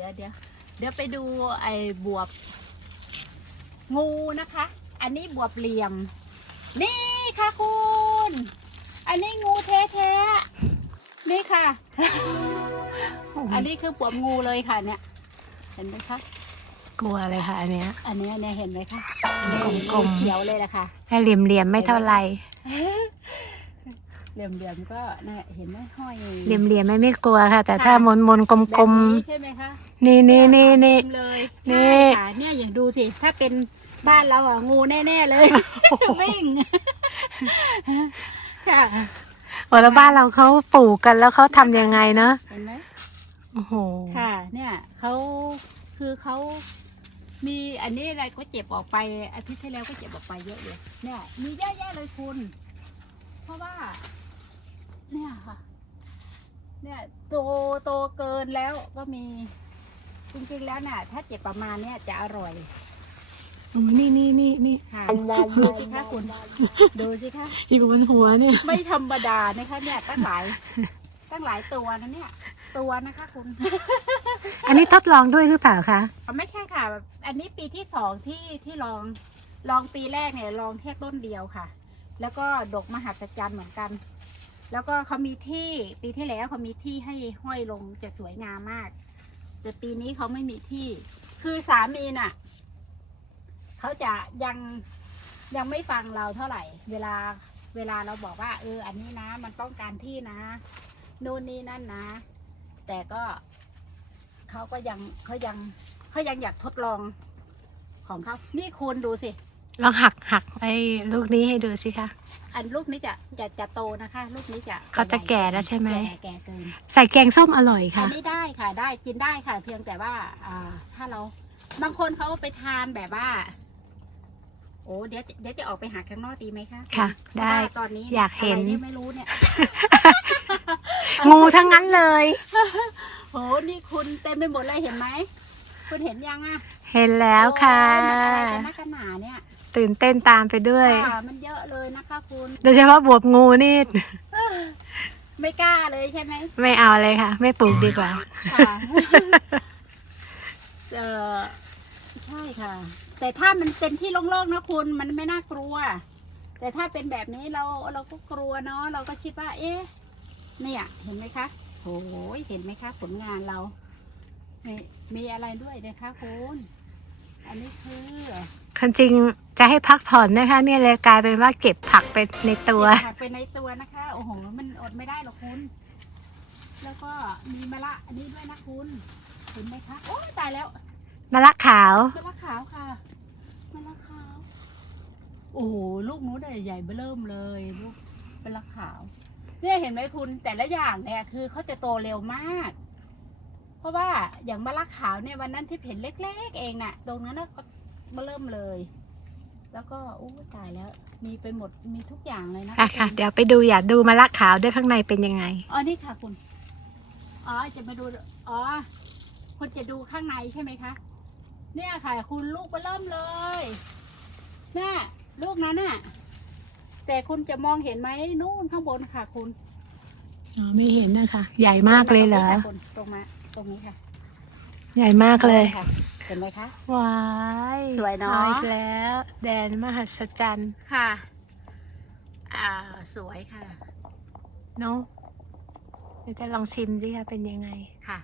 ดี๋ยวเดี๋ยวเดี๋ยวไปดูไอ้บวบงูนะคะ อันนี้บวบเหลี่ยม นี่ค่ะคุณ อันนี้งูแท้ๆนี่ค่ะ อันนี้คือบวบงูเลยค่ะเนี่ย เห็นไหมคะกลัวเลยค่ะ อันเนี้ย อันเนี้ยเนี่ยเห็นไหมคะกลมๆ เขียวเลยนะคะแค่เหลี่ยมเหลี่ยมๆไม่เท่าไหร เหลี่ยมๆก็เนี่ยเห็นไหมห้อยเหลี่ยมเหลี่ยมๆไม่ไม่กลัวค่ะ แต่ถ้ามนมนๆกลมแบบกลมนี้ใช่ไหมคะๆนี่นี่นี่นี่ เต็มเลยนี่ ใช่ค่ะเนี่ยอย่างดูสิถ้าเป็นบ้านเราอะงูแน่ๆเลย วิ่งค่ะโอ้แล้วบ้านเราเขาปลูกกันแล้วเขาทำยังไงเนอะเห็นไหม โอ้โห ค่ะ เนี่ยเขาคือเขามีอันนี้อะไรก็เจ็บออกไปอาทิตย์ที่แล้วก็เจ็บออกไปเยอะเลยเนี่ยมีเยอะแยะเลยคุณเพ ราะว่า เนี่ยค่ะ เนี่ยโตโตเกินแล้วก็มี จริงๆแล้วน่ะ ถ้าเจ็บประมาณเนี้ยจะอร่อยโอ้นี่นี่นี่นี่ค่ะดูสิคะคุณดูสิคะอยู่บนหัวเนี่ย ไม่ธรรมดานะคะเนี่ยตั้งหลายตั้งหลายตัวนะเนี่ย ตัวนะคะคุณ อันนี้ทดลองด้วยหรือเปล่าคะอ๋อไม่ใช่ค่ะ อันนี้ปีที่สองที่ที่ลองลองปีแรกเนี่ยลองแค่ต้นเดียวค่ะ แล้วก็ดกมหัศจรรย์เหมือนกัน แล้วก็เขามีที่ปีที่แล้วเขามีที่ให้ห้อยลงจะสวยงามมาก แต่ปีนี้เขาไม่มีที่ คือสามีน่ะเขาจะยังยังไม่ฟังเราเท่าไหร่ เวลาเวลาเราบอกว่า เออ อันนี้นะ มันต้องการที่นะนู่นนี่นั่นนะ แต่ก็เขาก็ยังเขายังเขายังอยากทดลองของเขานี่คุณดูสิ ลองหักหักไอ้ลูกนี้ให้ดูสิคะ อันลูกนี้จะจะจะโตนะคะ ลูกนี้จะเขาจะแก่แล้วใช่ไหม แก่แก่เกิน ใส่แกงส้มอร่อยอัค่ะนนี้ได้ค่ะ ได้กินได้ค่ะ เพียงแต่ว่าอ่าถ้าเรา บางคนเขาไปทานแบบว่า โอ้เดี๋ยวเดี๋ยวจะออกไปหาข้างนอกดีไหมคะ ค่ะเพราะได้ว่าตอนนี้อยากเห็นะไรยไม่รู้เนี่ย งูทั้งนั้นเลยโหนี่คุณเต็มไปหมดเลยเห็นไหม คุณเห็นยังอะ เห็นแล้วค่ะโอ้ยมันอะไรกันนักกันหนาเนี่ย ตื่นเต้นตามไปด้วย ค่ะมันเยอะเลยนะคะคุณ โดยเฉพาะบวบงูนี่ ไม่กล้าเลยใช่ไหมไม่เอาเลยค่ะ ไม่ปลูกดีกว่า ค่ะเออใช่ค่ะ แต่ถ้ามันเป็นที่โล่งๆนะคุณมันไม่น่ากลัว แต่ถ้าเป็นแบบนี้เราเราก็กลัวเนาะเราก็คิดว่า เอ๊ะเนี่ยเห็นไหมคะโอ้ยเห็นไหมคะ ผลงานเรา มีมีอะไรด้วยนะคะคุณ อันนี้คือคนจริงจะให้พักผ่อนนะคะ เนี่ยเลยกลายเป็นว่าเก็บผักไปในตัวเก็บผักไปในตัวนะคะ โอ้โห มันอดไม่ได้หรอกคุณ แล้วก็มีมะละอันนี้ด้วยนะคุณเห็นไหมคะ โอ้ยตายแล้ว มะละขาว มะละขาวค่ะ มะละขาว โอ้โห ลูกนู้นใหญ่เบ้อเริ่มเลยลูกมะละขาว เนี่ยเห็นไหมคุณแต่ละอย่างเนี่ยคือเขาจะโตเร็วมาก เพราะว่าอย่างมะละขาวเนี่ยวันนั้นที่เห็นเล็ก ๆ เองน่ะ ตรงนั้นน่ะก็เบ้อเริ่มเลย แล้วก็โอ้ตายแล้ว มีไปหมดมีทุกอย่างเลยนะค่ะค่ะเดี๋ยวไปดูอยากดูมะละขาวด้วยข้างในเป็นยังไงอ๋อนี่ค่ะคุณอ๋อจะมาดูอ๋อคุณจะดูข้างในใช่ไหมคะเนี่ยค่ะ คุณลูกไปเริ่มเลยเนี่ยลูกนั้นน่ะ แต่คุณจะมองเห็นไหมนู่นข้างบนค่ะ คุณอ๋อไม่เห็นนะคะ ใหญ่มากเลยเหรอตงนี้ค่ะคุณตรงมาต รงนี้ค่ะ ใหญ่มากเลยค่ะเห็นไหมคะ ว้ายสวยเนอะมอีกแล้ว แดนมหัศจรรย์ค่ะ อ่า สวยค่ะ เนาะเดี๋ยวจะลองชิมสิคะเป็นยังไง ค่ะ